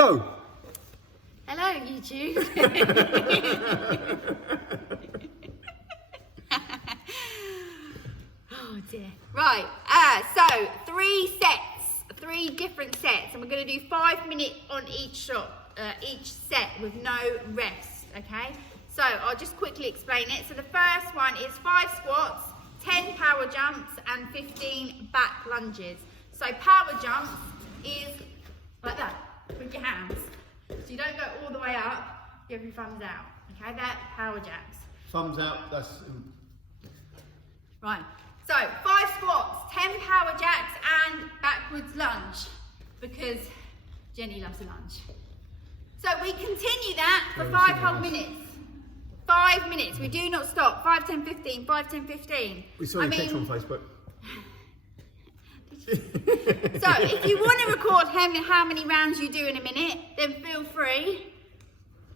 Go! Hello, YouTube. Oh dear. Right, so 3 sets, 3 different sets, and we're going to do 5 minutes on each shot, each set with no rest, okay? So I'll just quickly explain it. So the first one is 5 squats, 10 power jumps, and 15 back lunges. So power jumps is like that, with your hands. So you don't go all the way up, you have your thumbs out, okay? That's power jacks. Thumbs out, that's... Right, so 5 squats, 10 power jacks, and backwards lunge, because Jenny loves a lunge. So we continue that for 5 whole minutes. 5 minutes, we do not stop. 5, 10, 15, 5, 10, 15. We saw your picture on Facebook. So if you want to record how many rounds you do in a minute, then feel free.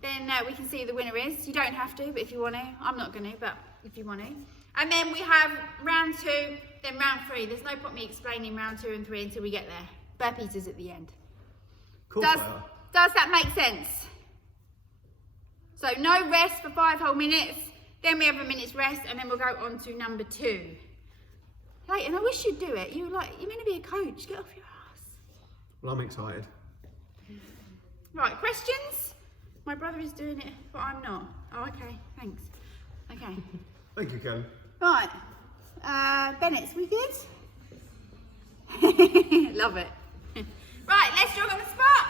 Then we can see who the winner is. You don't have to, but if you want to. I'm not going to, but if you want to. And then we have round 2, then round 3. There's no point me explaining round 2 and 3 until we get there. Burpees is at the end. Does that make sense? So no rest for 5 whole minutes. Then we have a minute's rest, and then we'll go on to number 2. Hey, and I wish you'd do it. You're meant to be a coach. Get off your ass. Well, I'm excited. Right, questions? My brother is doing it, but I'm not. Oh, okay, thanks. Okay. Thank you, Ken. Right, Bennett, we good? Love it. Right, let's jog on the spot.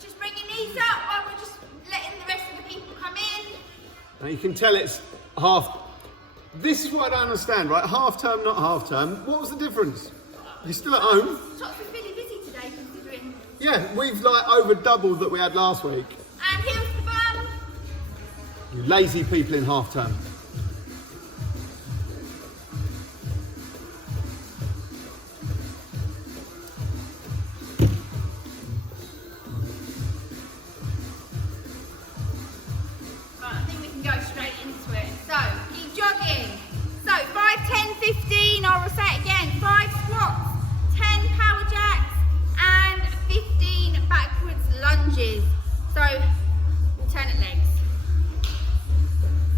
Just bring your knees up while we're just letting the rest of the people come in. Now you can tell it's half... This is what I don't understand, right? Half term, not half term. What was the difference? You're still at home? Tots are really busy today considering... Yeah, we've over doubled that we had last week. And here's the bum. You lazy people in half term. Right, I think we can go straight into it. So, keep jogging. So, 5, 10, 15, I will say it again. 5 squats, 10 power jacks, and 15 backwards lunges. So, alternate legs.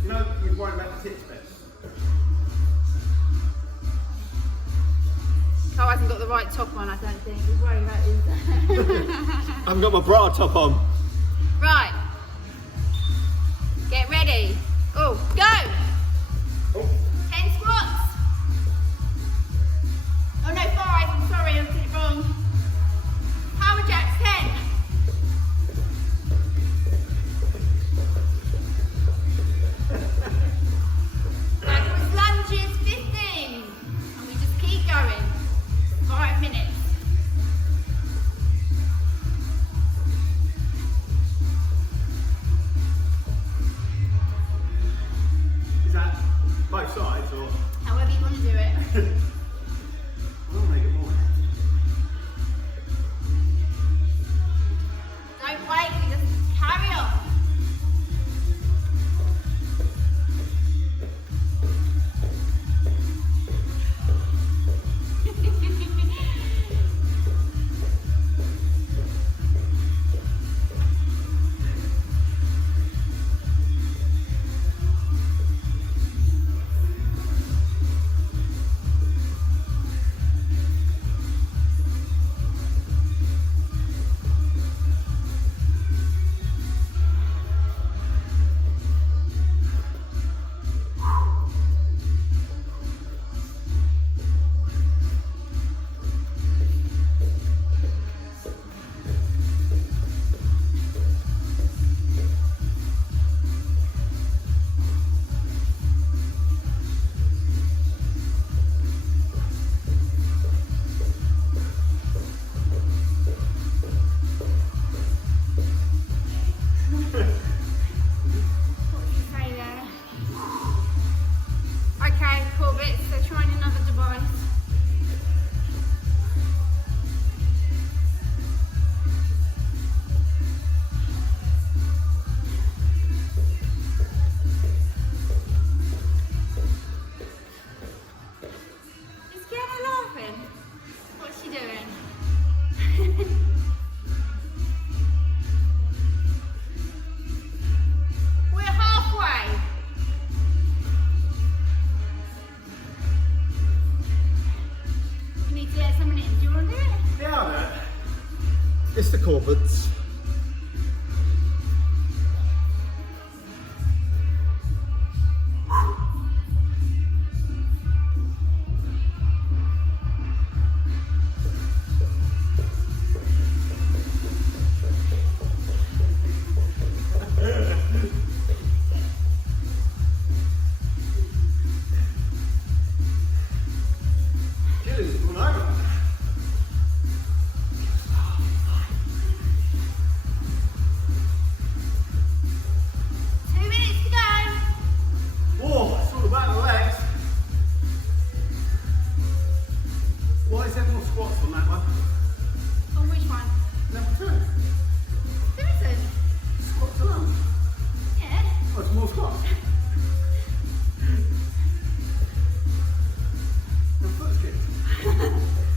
You know, you're worried about the tits bit. Carl hasn't got the right top on, I don't think. He's worried about his... I haven't got my bra top on. Right. Get ready. Oh, go! Oh. 10 squats. Oh no, 5. I'm sorry, I did it wrong. Power jacks, 10. Backwards lunges, 15. And we just keep going. 5 minutes. Is that both sides or? However you want to do it. I'll make it more. Don't wait, we just carry on. Mr. Kombat. Why is there more squats on that one? On which one? Number 2. There isn't. Squats alone. Yeah. Oh, it's more squats. No foot skips.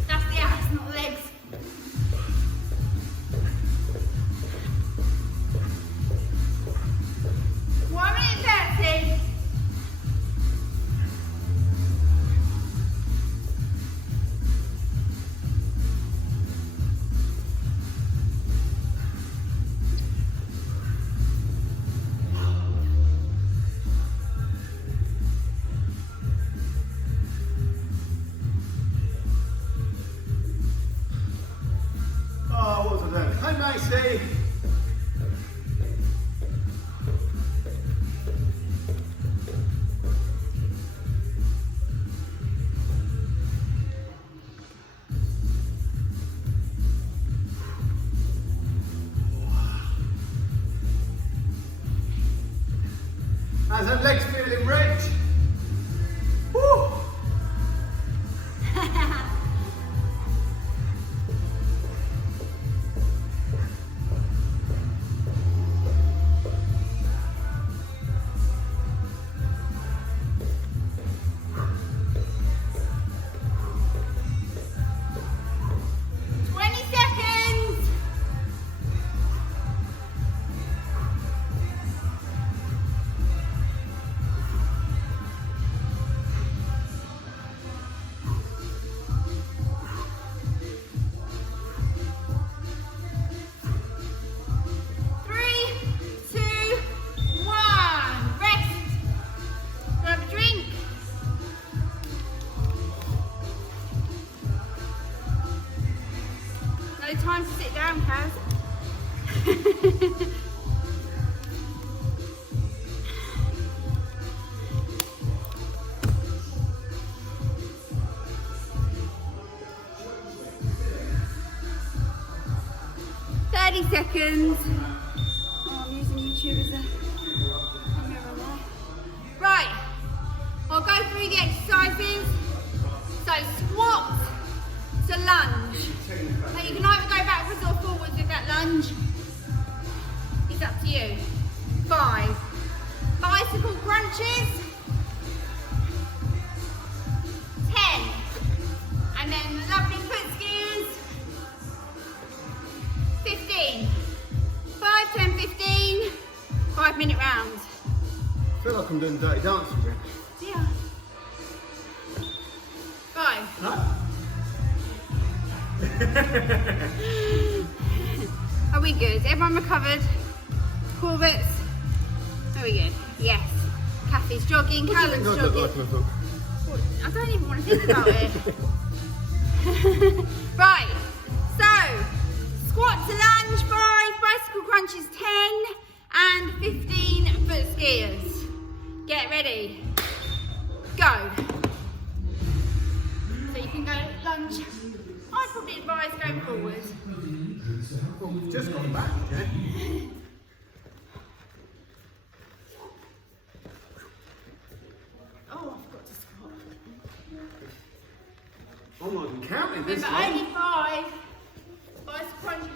That's the ass, not the legs. One minute 30. Oh, what was I doing? Hi, Macy. How's her legs feeling, Rich? Woo! No time to sit down, Kaz. 30 seconds. Oh, I'm using YouTube as a mirror there. Right, I'll go through the exercises. So squat to lunge. Now you can either go backwards or forwards with that lunge. It's up to you. 5. Bicycle crunches. 10. And then the lovely foot skiers. 15. 5, 10, 15. 5-minute rounds. I feel like I'm doing dirty dancing, Rich. Yeah. 5. Huh? Are we good? Everyone recovered? Corbetts? Are we good? Yes. Kathy's jogging, Callum's jogging. I don't even want to think about it. Right, so squat to lunge 5, bicycle crunches 10, and 15 foot skiers. Get ready. Go. So you can go lunge. I'd probably advise going forward. Well, we've just gone back, okay? Oh, I forgot to squat. I'm not even counting this Remember, one. only 5. Bicycle crunch.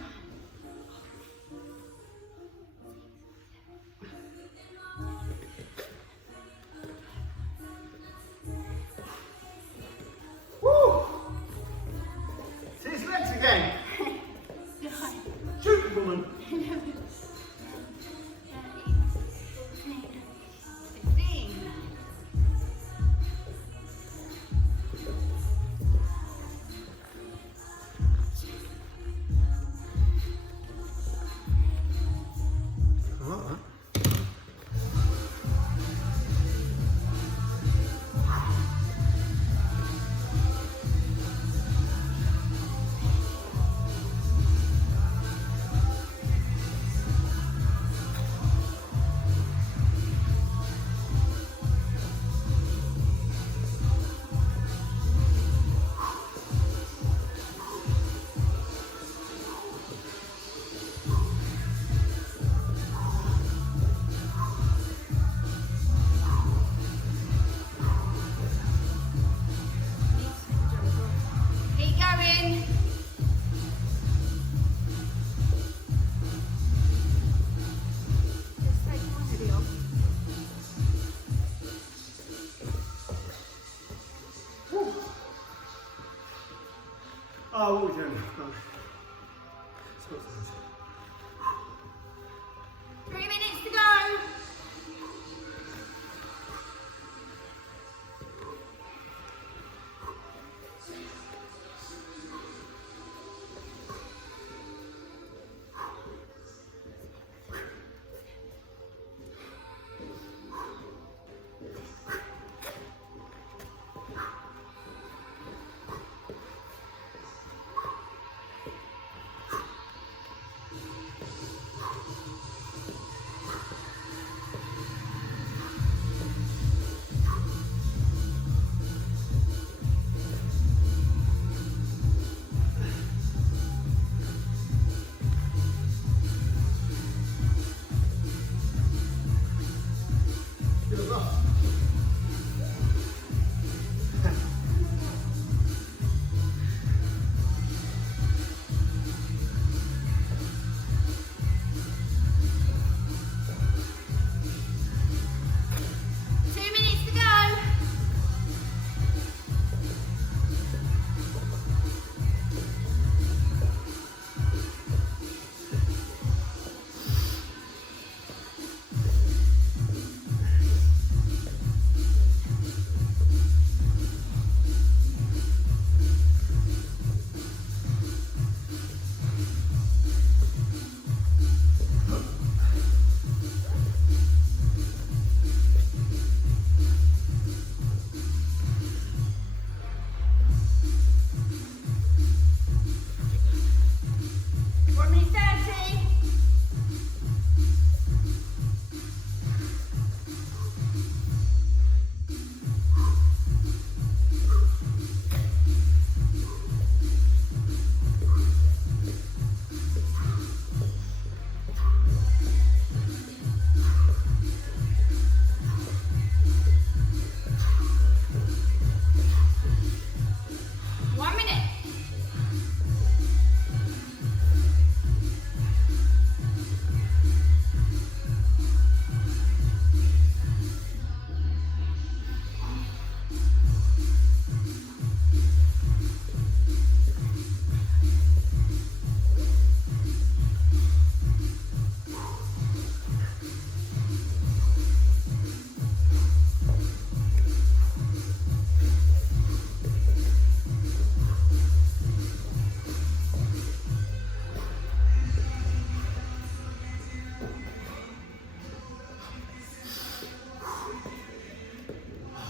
Woo! See his legs again. Shoot, woman. 15. Oh, what are we doing? Oh. 3 minutes to go.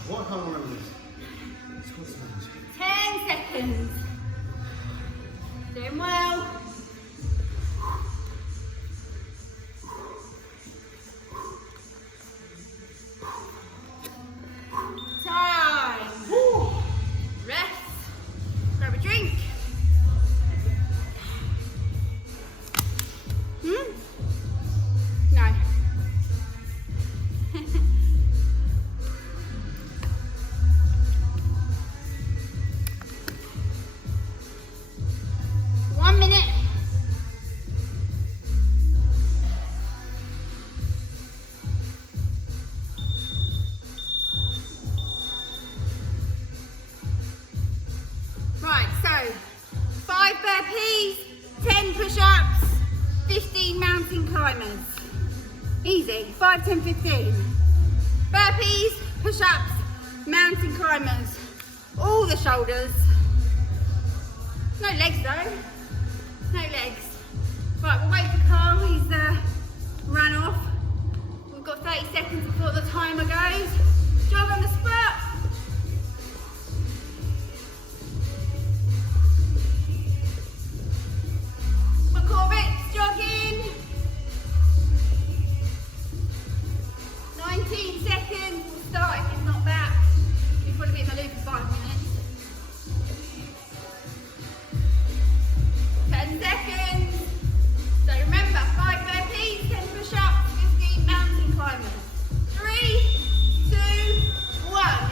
What? I can't remember this. It's called Spanish. 10 seconds. Doing well. Time. Woo. Rest. Grab a drink. No. Right, so 5 burpees, 10 push-ups, 15 mountain climbers. Easy, 5, 10, 15. Burpees, push-ups, mountain climbers. All the shoulders. No legs though. No legs. Right, we'll wait for Carl, he's run off. We've got 30 seconds before the timer goes. Jog on the spot. Corbett's jogging. 19 seconds. We'll start if it's not back. You'll probably be in the loop for 5 minutes. 10 seconds. So remember, 5 burpees, 10 push-ups, 15 mountain climbers. 3, 2, 1.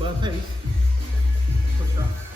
Burpees. Push up.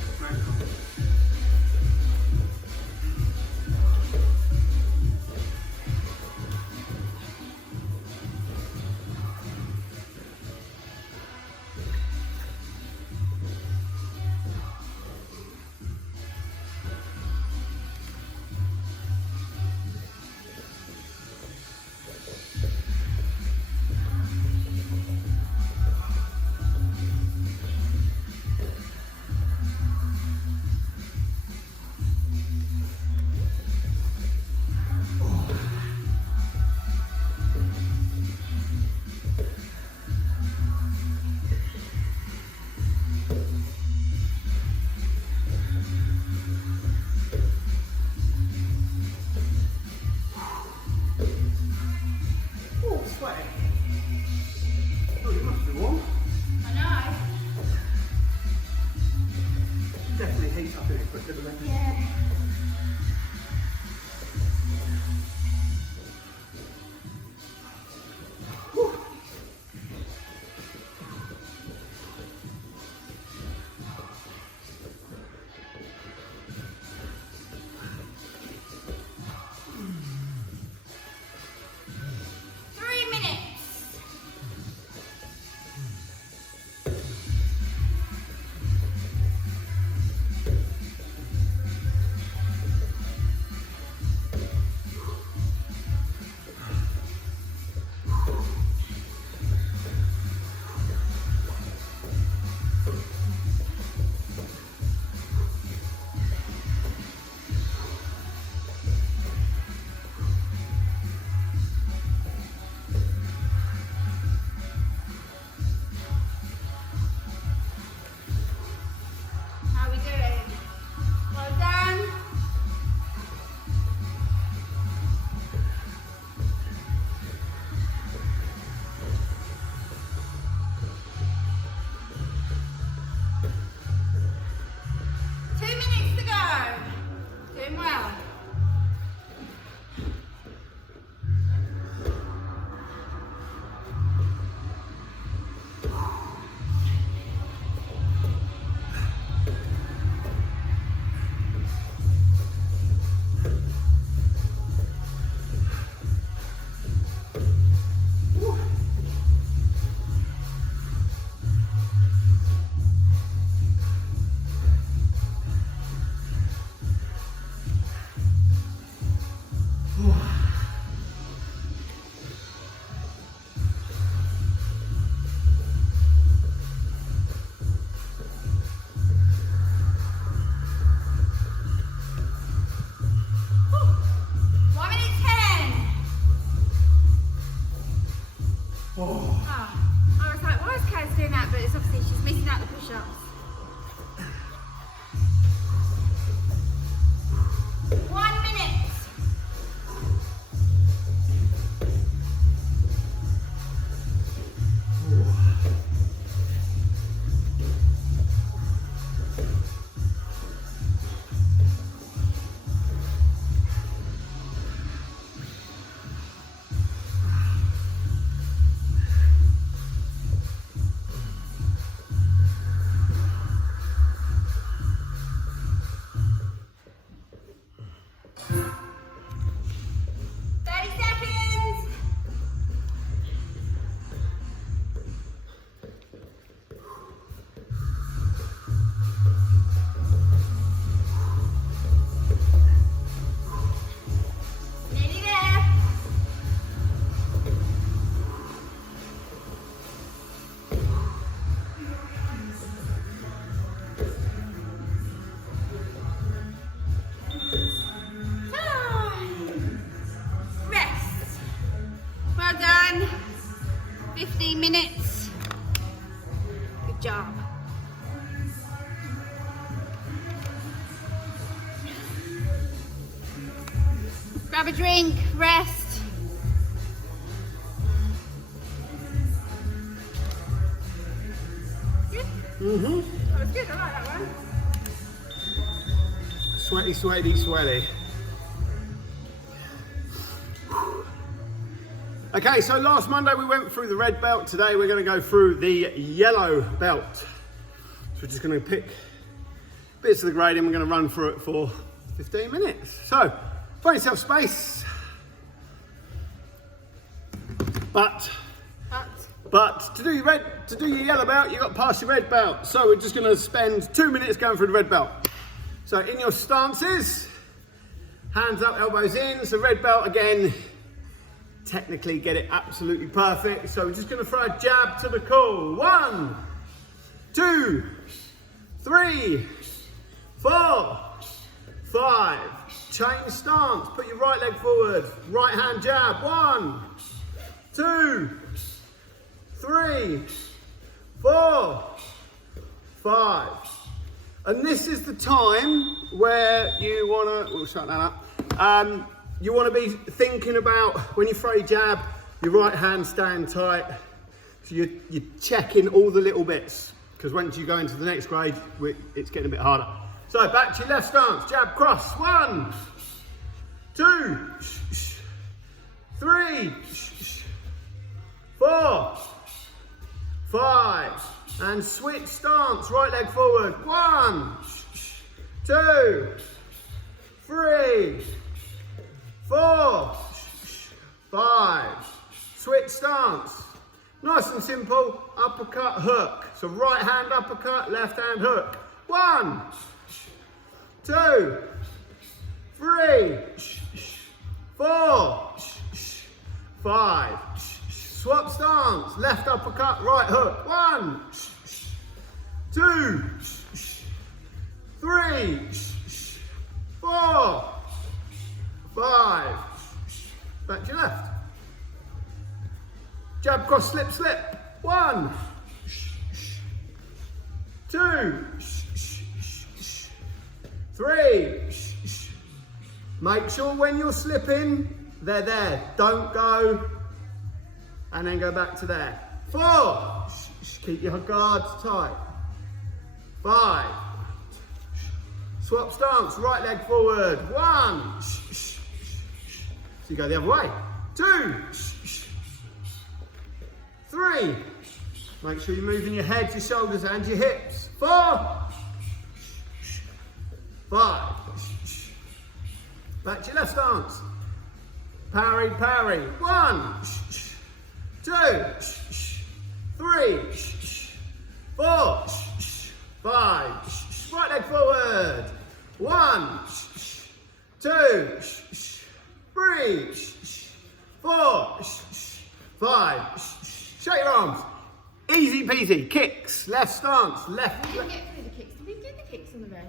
minutes. Good job. Grab a drink, rest. Good? Mm-hmm. That was good, I like that one. Sweaty, sweaty, sweaty. Okay, so last Monday we went through the red belt. Today we're going to go through the yellow belt. we're just going to pick bits of the gradient. We're going to run through it for 15 minutes. So, find yourself space. But to do your yellow belt, you've got to pass your red belt. So we're just going to spend 2 minutes going through the red belt. So in your stances, hands up, elbows in. So red belt again, technically get it absolutely perfect. So we're just going to throw a jab to the core. 1, 2, 3, 4, 5. Change stance. Put your right leg forward. Right hand jab. 1, 2, 3, 4, 5. And this is the time where you want to, we'll shut that up. You want to be thinking about when you throw your jab, your right hand stand tight. So you're checking all the little bits, because once you go into the next grade, it's getting a bit harder. So back to your left stance, jab cross. 1, 2, 3, 4, 5, and switch stance, right leg forward. 1, 2, 3, 4, 5. Switch stance. Nice and simple. Uppercut, hook. So right hand uppercut, left hand hook. 1, 2, 3, 4, 5. Swap stance, left uppercut, right hook. 1, 2, 3, 4, 5. Back to your left. Jab, cross, slip, slip. 1, 2, 3. Make sure when you're slipping, they're there. Don't go and then go back to there. 4. Keep your guards tight. 5. Swap stance, right leg forward. 1. So you go the other way. 2. 3. Make sure you're moving your head, your shoulders and your hips. 4. 5. Back to your left stance. Parry, parry. 1, 2, 3, 4, 5. Right leg forward. 1, 2, 3, 4, 5. Shake your arms. Easy peasy. Kicks. Left stance. Left. We didn't get through the kicks. Did we do the kicks on the road?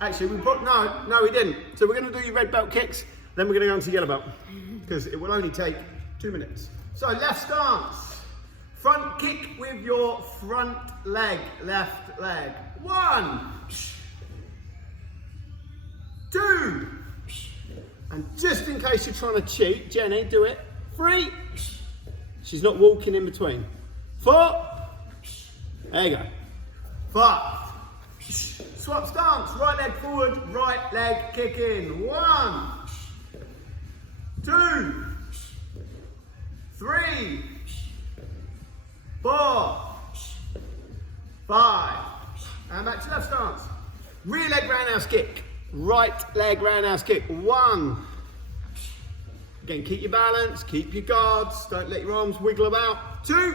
Actually, no, we didn't. So we're going to do your red belt kicks, then we're going to go into yellow belt, because it will only take 2 minutes. So left stance. Front kick with your front leg. Left leg. 1, 2. And just in case you're trying to cheat, Jenny, do it. 3. She's not walking in between. 4. There you go. 5. Swap stance. Right leg forward, right leg kick in. 1, 2, 3, 4, 5. And back to left stance. Rear leg roundhouse kick. Right leg roundhouse kick. 1. Again, keep your balance, keep your guards, don't let your arms wiggle about. 2,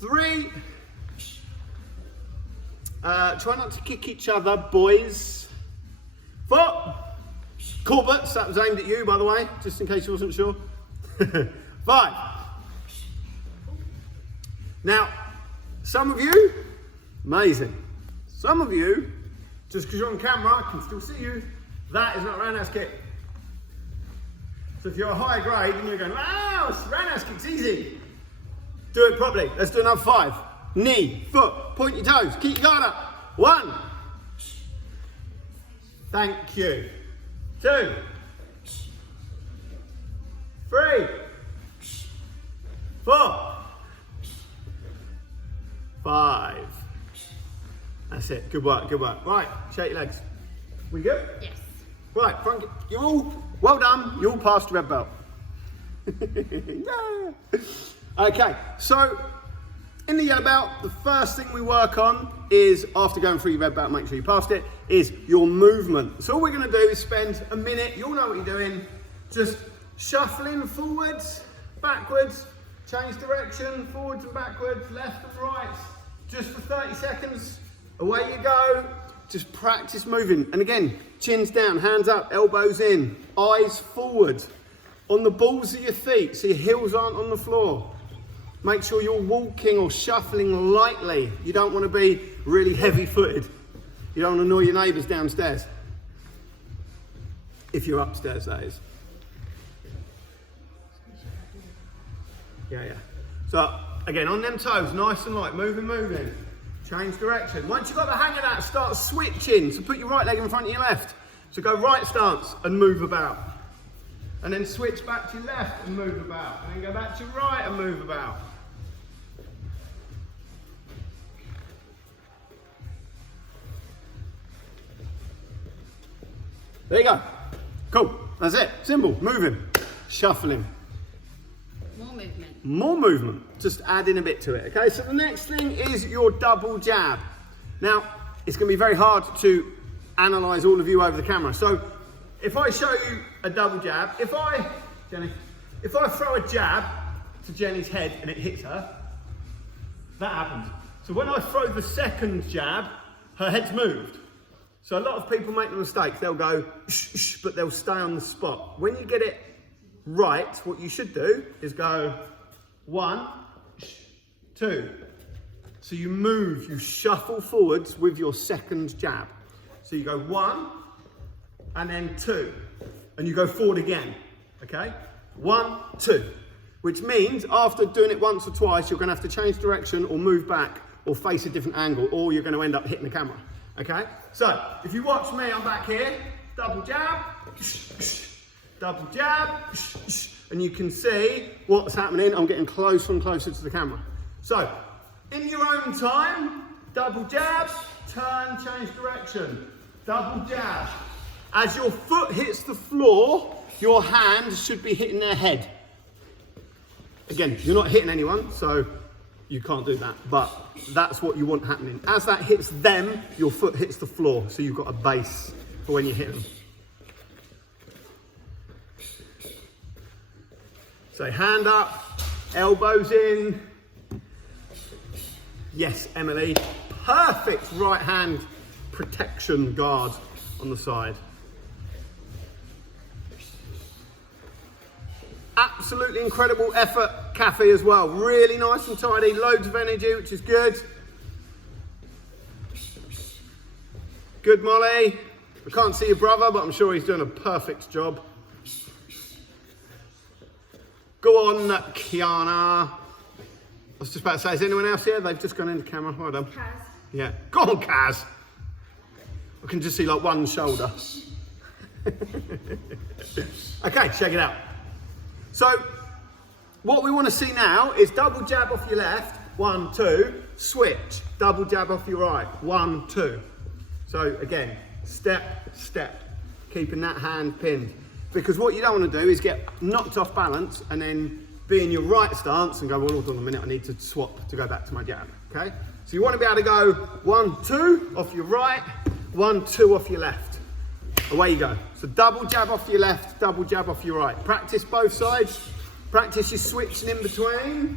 3. Try not to kick each other, boys. 4. Kombat, that was aimed at you, by the way, just in case you wasn't sure. 5. Now, some of you, amazing. Some of you, just because you're on camera, I can still see you. That is not a roundhouse kick. So if you're a high grade and you're going, wow, roundhouse kick's easy. Do it properly. Let's do another 5. Knee, foot, point your toes, keep your guard up. 1. Thank you. 2. 3. 4. 5. That's it. Good work, good work. Right, shake your legs. We good? Yes. Right, Frank, you're all, well done. You all passed the red belt. Yeah. Okay, so In the yellow belt, the first thing we work on is, after going through your red belt, make sure you passed it, is your movement. So all we're going to do is spend a minute, you'll know what you're doing, just shuffling forwards, backwards, change direction, forwards and backwards, left and right, just for 30 seconds. Away you go. Just practice moving. And again, chins down, hands up, elbows in, eyes forward, on the balls of your feet so your heels aren't on the floor. Make sure you're walking or shuffling lightly. You don't want to be really heavy-footed. You don't want to annoy your neighbours downstairs. If you're upstairs, that is. Yeah. So, again, on them toes, nice and light, moving. Change direction. Once you've got the hang of that, start switching. So put your right leg in front of your left. So go right stance and move about. And then switch back to your left and move about. And then go back to your right and move about. There you go. Cool. That's it. Simple. Moving. Shuffling. More movement. Just add in a bit to it. Okay, so the next thing is your double jab. Now, it's going to be very hard to analyse all of you over the camera. So, if I show you a double jab, if I throw a jab to Jenny's head and it hits her, that happens. So when I throw the second jab, her head's moved. So a lot of people make the mistake. They'll go, shh, shh, but they'll stay on the spot. When you get it right, what you should do is go 1, 2. So you move, you shuffle forwards with your second jab. So you go 1 and then 2, and you go forward again. Okay? 1, 2. Which means after doing it once or twice, you're going to have to change direction or move back or face a different angle, or you're going to end up hitting the camera. Okay? So if you watch me, I'm back here, double jab, double jab, and you can see what's happening. I'm getting closer and closer to the camera. So, in your own time, double jab, turn, change direction. Double jab. As your foot hits the floor, your hand should be hitting their head. Again, you're not hitting anyone, so you can't do that, but that's what you want happening. As that hits them, your foot hits the floor, so you've got a base for when you hit them. So hand up, elbows in. Yes, Emily. Perfect right hand protection guard on the side. Absolutely incredible effort, Kathy, as well. Really nice and tidy, loads of energy, which is good. Good, Molly. I can't see your brother, but I'm sure he's doing a perfect job. Go on, Kiana. I was just about to say, is anyone else here? They've just gone into camera. Well done. Kaz. Yeah. Go on, Kaz. I can just see like one shoulder. Okay, check it out. So, what we want to see now is double jab off your left, 1, 2, switch, double jab off your right, 1, 2. So again, step, step, keeping that hand pinned. Because what you don't want to do is get knocked off balance and then be in your right stance and go, well, hold on a minute, I need to swap to go back to my jab, okay? So you want to be able to go 1, 2 off your right, 1, 2 off your left. Away you go. So double jab off your left, double jab off your right. Practice both sides. Practice your switching in between.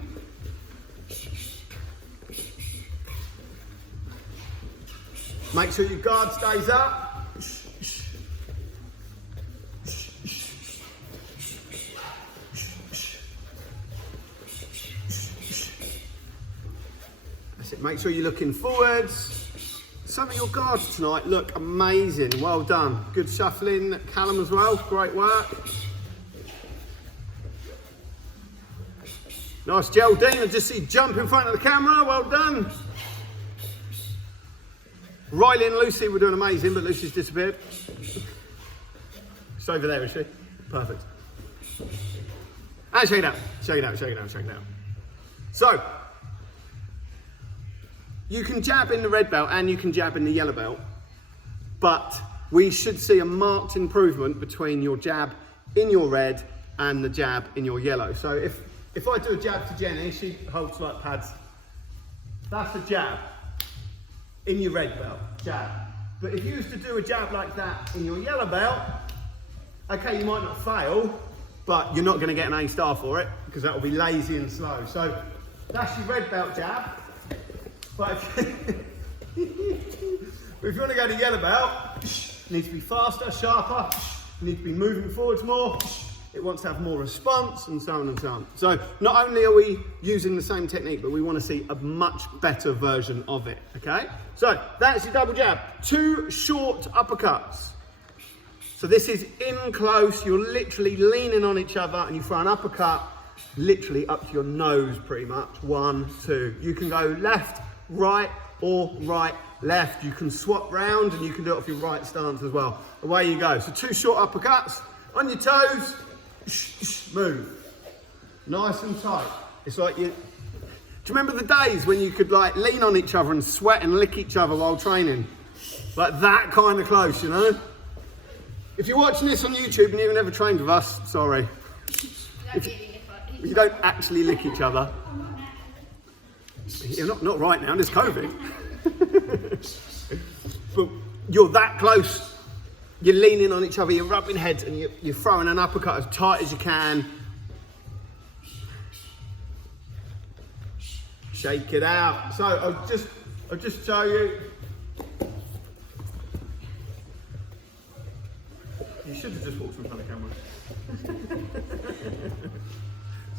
Make sure your guard stays up. That's it. Make sure you're looking forwards. Some of your guards tonight look amazing. Well done. Good shuffling, Callum as well. Great work. Nice Geraldine. I just see you jump in front of the camera. Well done. Riley and Lucy were doing amazing, but Lucy's disappeared. She's over there, is she? Perfect. And shake it out. Shake it out, shake it out, shake it out. So, you can jab in the red belt and you can jab in the yellow belt, but we should see a marked improvement between your jab in your red and the jab in your yellow. So if I do a jab to Jenny, she holds like pads That's a jab in your red belt, jab. But if you used to do a jab like that in your yellow belt, okay, you might not fail, but you're not going to get an A star for it because that will be lazy and slow. So that's your red belt jab. But if you want to go to yellow belt, it needs to be faster, sharper, you need to be moving forwards more, it wants to have more response, and so on and so on. So not only are we using the same technique, but we want to see a much better version of it, okay? So that's your double jab. 2 short uppercuts. So this is in close, you're literally leaning on each other and you throw an uppercut literally up to your nose pretty much. 1, 2. You can go left, right, or right, left. You can swap round and you can do it off your right stance as well. Away you go. So 2 short uppercuts, on your toes, move. Nice and tight. It's like you, do you remember the days when you could like lean on each other and sweat and lick each other while training? Like that kind of close, you know? If you're watching this on YouTube and you've never trained with us, sorry. You don't actually lick each other. You're not right now, there's COVID. But you're that close. You're leaning on each other, you're rubbing heads and you're throwing an uppercut as tight as you can. Shake it out. So I'll just show you. You should have just walked in front of the camera.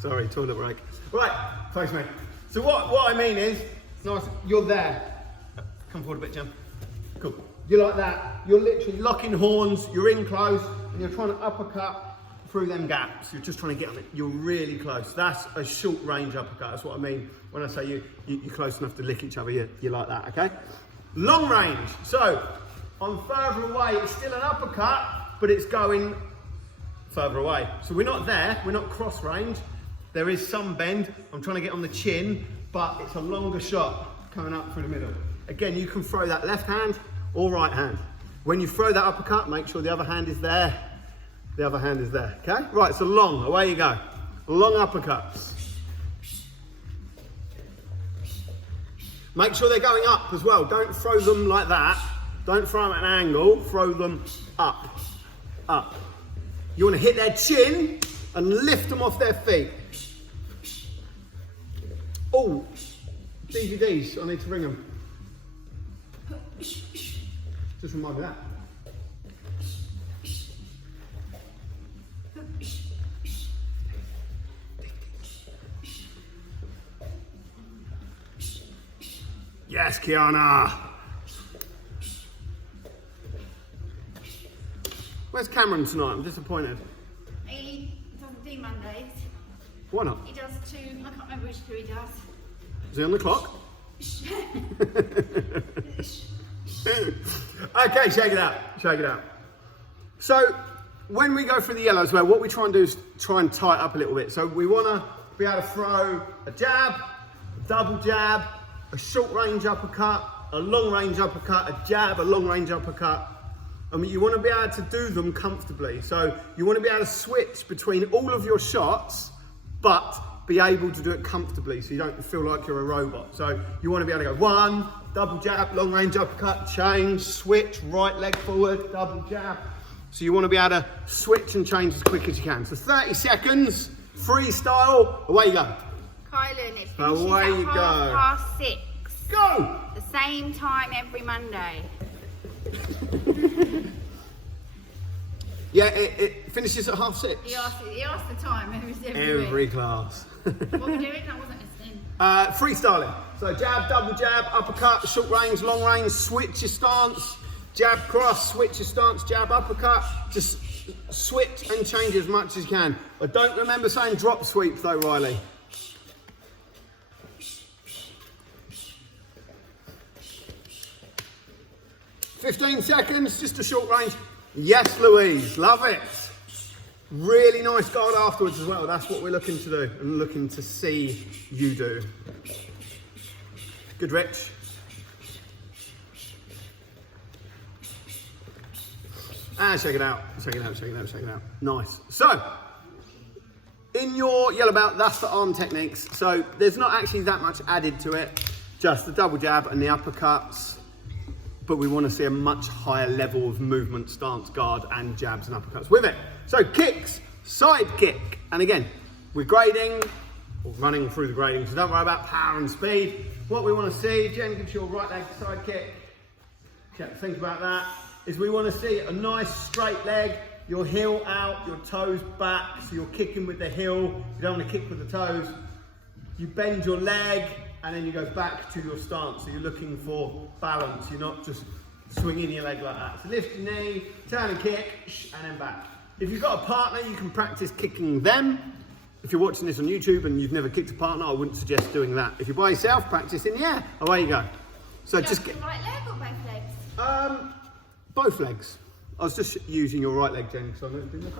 Sorry, toilet break. Right, face me. So what I mean is, it's nice, you're there. Come forward a bit, Jim. Cool. You're like that. You're literally locking horns, you're in close, and you're trying to uppercut through them gaps. You're just trying to get on it. You're really close. That's a short range uppercut. That's what I mean when I say you're close enough to lick each other. You're like that, okay? Long range. So, on further away, it's still an uppercut, but it's going further away. So we're not there, we're not cross range. There is some bend. I'm trying to get on the chin, but it's a longer shot coming up through the middle. Again, you can throw that left hand or right hand. When you throw that uppercut, make sure the other hand is there. The other hand is there, okay? Right, so long, away you go. Long uppercuts. Make sure they're going up as well. Don't throw them like that. Don't throw them at an angle, throw them up, up. You want to hit their chin and lift them off their feet. Oh, DVDs, I need to ring them. Just remind me of that. Yes, Kiana. Where's Cameron tonight? I'm disappointed. He doesn't do Mondays. Why not? He does 2, I can't remember which 2 he does. Is he on the clock? Okay, shake it out, shake it out. So, when we go through the yellow as well, what we try and do is try and tie it up a little bit. So we want to be able to throw a jab, a double jab, a short range uppercut, a long range uppercut, a jab, a long range uppercut. I mean, you want to be able to do them comfortably. So you want to be able to switch between all of your shots, but be able to do it comfortably so you don't feel like you're a robot. So you want to be able to go 1, double jab, long range uppercut, change, switch, right leg forward, double jab. So you want to be able to switch and change as quick as you can. So 30 seconds, freestyle, away you go. Kylan, it Away finishes you at go. 6:30. Go! The same time every Monday. Yeah, it finishes at 6:30. He asked the time Every class. What we're doing, I wasn't listening. Freestyling. So jab, double jab, uppercut, short range, long range, switch your stance, jab, cross, switch your stance, jab, uppercut. Just switch and change as much as you can. I don't remember saying drop sweeps though, Riley. "15 seconds, just a short range." Yes, Louise, love it. Really nice guard afterwards as well. That's what we're looking to do and looking to see you do. Good, Rich. And shake it out, shake it out, shake it out, shake it out. Nice. So, in your yellow belt, that's the arm techniques. So there's not actually that much added to it. just the double jab and the uppercuts, but we want to see a much higher level of movement, stance, guard, and jabs and uppercuts with it. So kicks, side kick, and again, we're grading, or running through the grading, so don't worry about power and speed. What we want to see, Jen gives you a right leg side kick. Think about that, is we want to see a nice straight leg, your heel out, your toes back, so you're kicking with the heel, you don't want to kick with the toes. You bend your leg, and then you go back to your stance, so you're looking for balance, you're not just swinging your leg like that. So lift your knee, turn and kick, and then back. If you've got a partner, you can practice kicking them. If you're watching this on YouTube and you've never kicked a partner, I wouldn't suggest doing that. If you're by yourself, practice in the air, away you go. So just get... right leg or both legs? Both legs. I was just using your right leg, Jen, because I'm going to do that.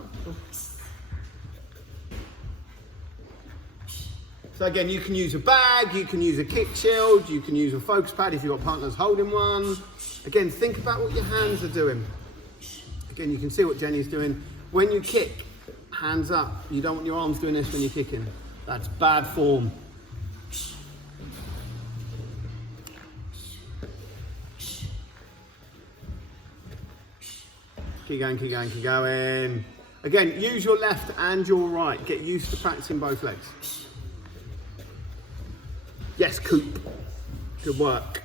So again, you can use a bag, you can use a kick shield, you can use a focus pad if you've got partners holding one. Again, think about what your hands are doing. Again, you can see what Jenny's doing. When you kick, hands up. You don't want your arms doing this when you're kicking. That's bad form. Keep going, keep going, keep going. Again, use your left and your right. Get used to practicing both legs. Yes, Coop. Good work.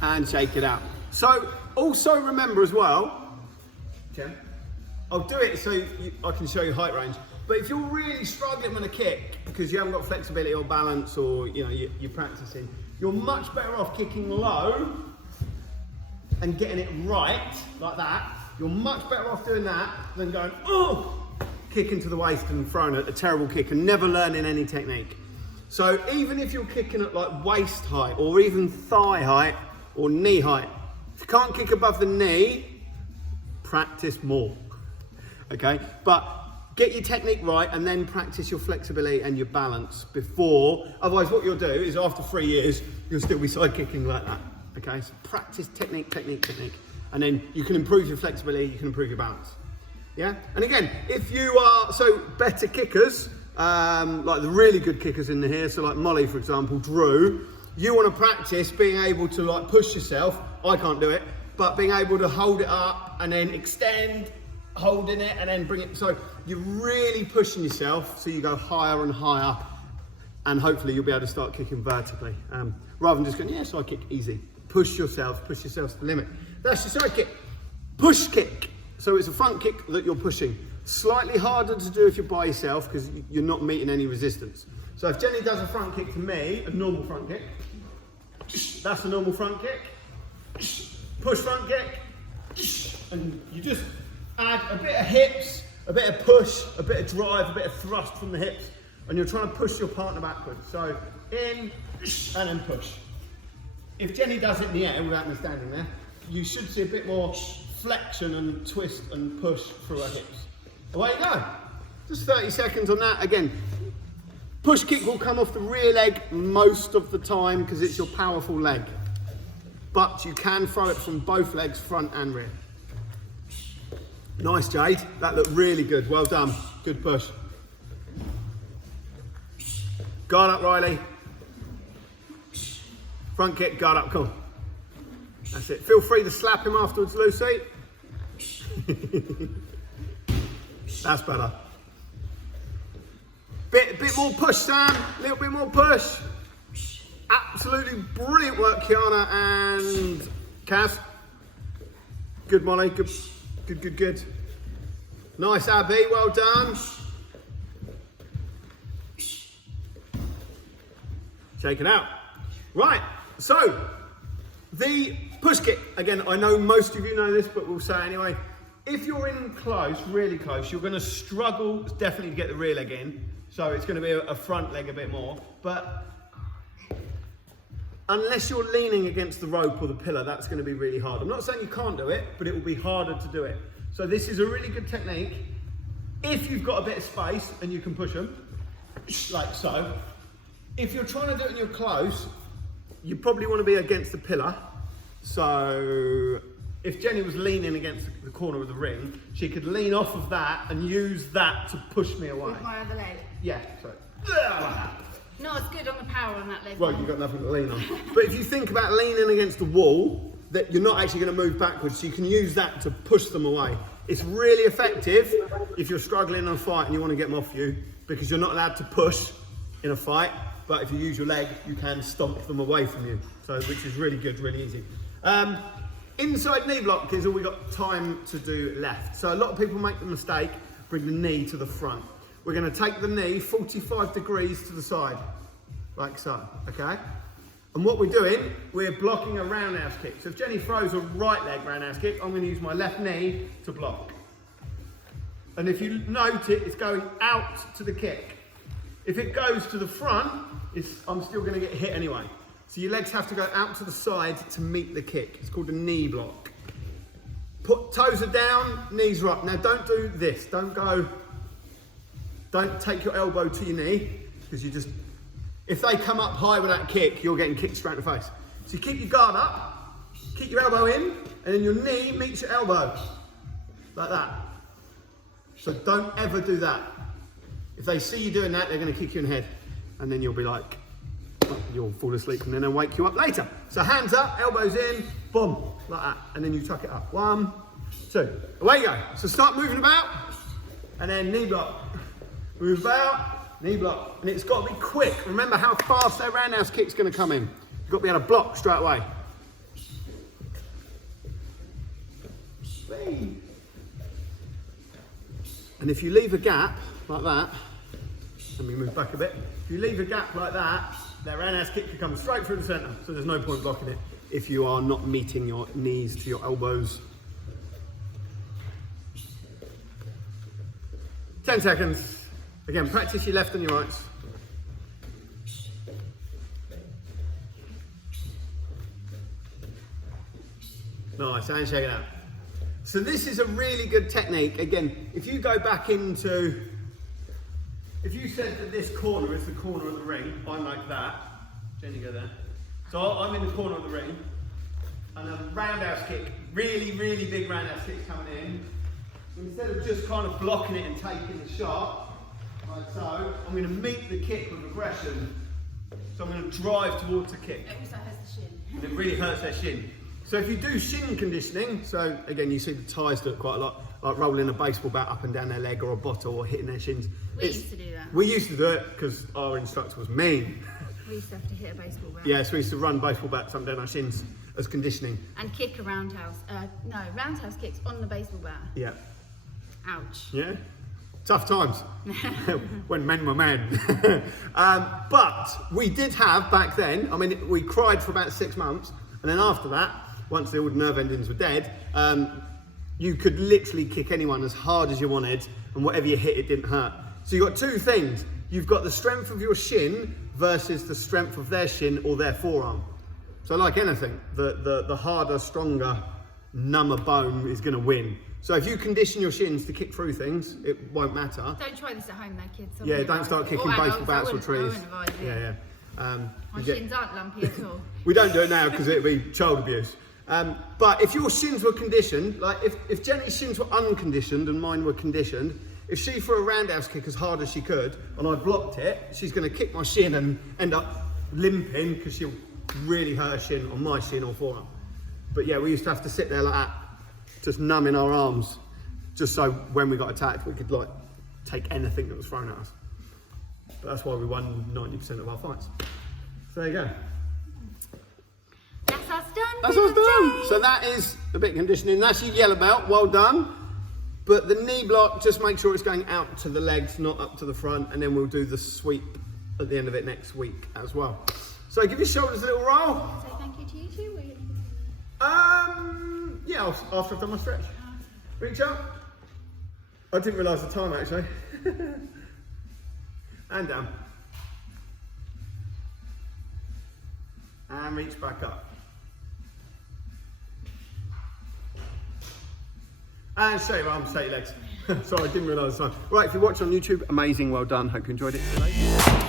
And shake it out. So, also remember as well, Jen, I'll do it so I can show you height range. But if you're really struggling with a kick because you haven't got flexibility or balance, or you're practicing, you're much better off kicking low and getting it right, like that. You're much better off doing that than going, oh, kicking to the waist and throwing a terrible kick and never learning any technique. So even if you're kicking at like waist height or even thigh height or knee height, if you can't kick above the knee, practice more, okay? But get your technique right and then practice your flexibility and your balance before, otherwise what you'll do is after 3 years, you'll still be side kicking like that. Okay, so practice technique, technique, technique, and then you can improve your flexibility, you can improve your balance. Yeah, and again, if you are better kickers, like the really good kickers in here, so like Molly, for example, Drew, you want to practice being able to like push yourself. I can't do it, but being able to hold it up and then extend, holding it, and then bring it. So you're really pushing yourself, so you go higher and higher, and hopefully you'll be able to start kicking vertically, rather than just going, yeah, side kick, easy. Push yourself to the limit. That's your side kick. Push kick. So it's a front kick that you're pushing. Slightly harder to do if you're by yourself because you're not meeting any resistance. So if Jenny does a front kick to me, a normal front kick, that's a normal front kick. Push front kick. And you just add a bit of hips, a bit of push, a bit of drive, a bit of thrust from the hips, and you're trying to push your partner backwards. So in and then push. If Jenny does it in the air without me standing there, you should see a bit more flexion and twist and push through her hips. Away you go. Just 30 seconds on that. Again, push kick will come off the rear leg most of the time because it's your powerful leg. But you can throw it from both legs, front and rear. Nice, Jade. That looked really good. Well done. Good push. Guard up, Riley. Front kick, guard up, cool. That's it. Feel free to slap him afterwards, Lucy. That's better. Bit more push, Sam. A little bit more push. Absolutely brilliant work, Kiana and Kaz. Good, Molly. Good. Nice, Abby. Well done. Shake it out. Right. So, the push kick, again, I know most of you know this, but we'll say it anyway. If you're in close, really close, you're going to struggle definitely to get the rear leg in. So it's going to be a front leg a bit more. But unless you're leaning against the rope or the pillar, that's going to be really hard. I'm not saying you can't do it, but it will be harder to do it. So this is a really good technique. If you've got a bit of space and you can push them, like so. If you're trying to do it and you're close, you probably want to be against the pillar. So if Jenny was leaning against the corner of the ring, she could lean off of that and use that to push me away. With my other leg. Yeah, so. Not as good on the power on that leg. Right, you've got nothing to lean on. But if you think about leaning against the wall, that you're not actually going to move backwards, so you can use that to push them away. It's really effective if you're struggling in a fight and you want to get them off you, because you're not allowed to push in a fight, but if you use your leg, you can stomp them away from you. So, which is really good, really easy. Inside knee block is all we got time to do left. So a lot of people make the mistake, bring the knee to the front. We're going to take the knee 45 degrees to the side, like so, okay? And what we're doing, we're blocking a roundhouse kick. So if Jenny throws a right leg roundhouse kick, I'm going to use my left knee to block. And if you note it, it's going out to the kick. If it goes to the front, I'm still going to get hit anyway. So your legs have to go out to the side to meet the kick. It's called a knee block. Toes are down, knees are up. Now don't do this. Don't take your elbow to your knee, because if they come up high with that kick, you're getting kicked straight in the face. So you keep your guard up, keep your elbow in, and then your knee meets your elbow, like that. So don't ever do that. If they see you doing that, they're going to kick you in the head, and then you'll be like, you'll fall asleep, and then they'll wake you up later. So hands up, elbows in, boom, like that, and then you tuck it up. 1, 2, away you go. So start moving about, and then knee block. Move about, knee block, and it's got to be quick. Remember how fast their roundhouse kick's going to come in. You've got to be able to block straight away. And if you leave a gap like that, let me move back a bit. If you leave a gap like that, their roundhouse kick can come straight through the centre. So there's no point blocking it if you are not meeting your knees to your elbows. 10 seconds. Again, practice your left and your rights. Nice, and shake it out. So this is a really good technique. Again, if you go back into, if you said that this corner is the corner of the ring, I'm like that. Jenny, go there. So I'm in the corner of the ring, and a roundhouse kick, really, really big roundhouse kick coming in. So instead of just kind of blocking it and taking the shot, like so, I'm going to meet the kick with aggression. So I'm going to drive towards the kick. It also hurts the shin. And it really hurts their shin. So if you do shin conditioning, so again you see the Thais do it quite a lot, like rolling a baseball bat up and down their leg or a bottle or hitting their shins. We used to do that. We used to do it because our instructor was mean. We used to have to hit a baseball bat. Yeah, so we used to run baseball bats up and down our shins as conditioning. And kick a roundhouse. Roundhouse kicks on the baseball bat. Yeah. Ouch. Yeah. Tough times when men were men. But we did have back then, I mean, we cried for about 6 months, and then after that, once the old nerve endings were dead, you could literally kick anyone as hard as you wanted, and whatever you hit, it didn't hurt. So you've got two things. You've got the strength of your shin versus the strength of their shin or their forearm. So like anything, the harder, stronger, number bone is going to win. So if you condition your shins to kick through things, it won't matter. Don't try this at home though, kids. Yeah, don't start kicking baseball bats or trees. Yeah. My shins aren't lumpy at all. We don't do it now because it'd be child abuse. But if your shins were conditioned, like if Jenny's shins were unconditioned and mine were conditioned, if she threw a roundhouse kick as hard as she could and I blocked it, she's going to kick my shin and end up limping because she'll really hurt her shin on my shin or forearm. But yeah, we used to have to sit there like that, just numbing our arms, just so when we got attacked, we could like take anything that was thrown at us. But that's why we won 90% of our fights. So there you go. That's us done. That's us done. So that is a bit of conditioning. That's your yellow belt. Well done. But the knee block, just make sure it's going out to the legs, not up to the front, and then we'll do the sweep at the end of it next week as well. So give your shoulders a little roll. Say thank you to you too. Yeah, after I've done my stretch. Reach up. I didn't realise the time actually. And down. And reach back up. And straight your arms, straight your legs. Sorry, I didn't realise the time. Right, if you watch on YouTube, amazing, well done. Hope you enjoyed it.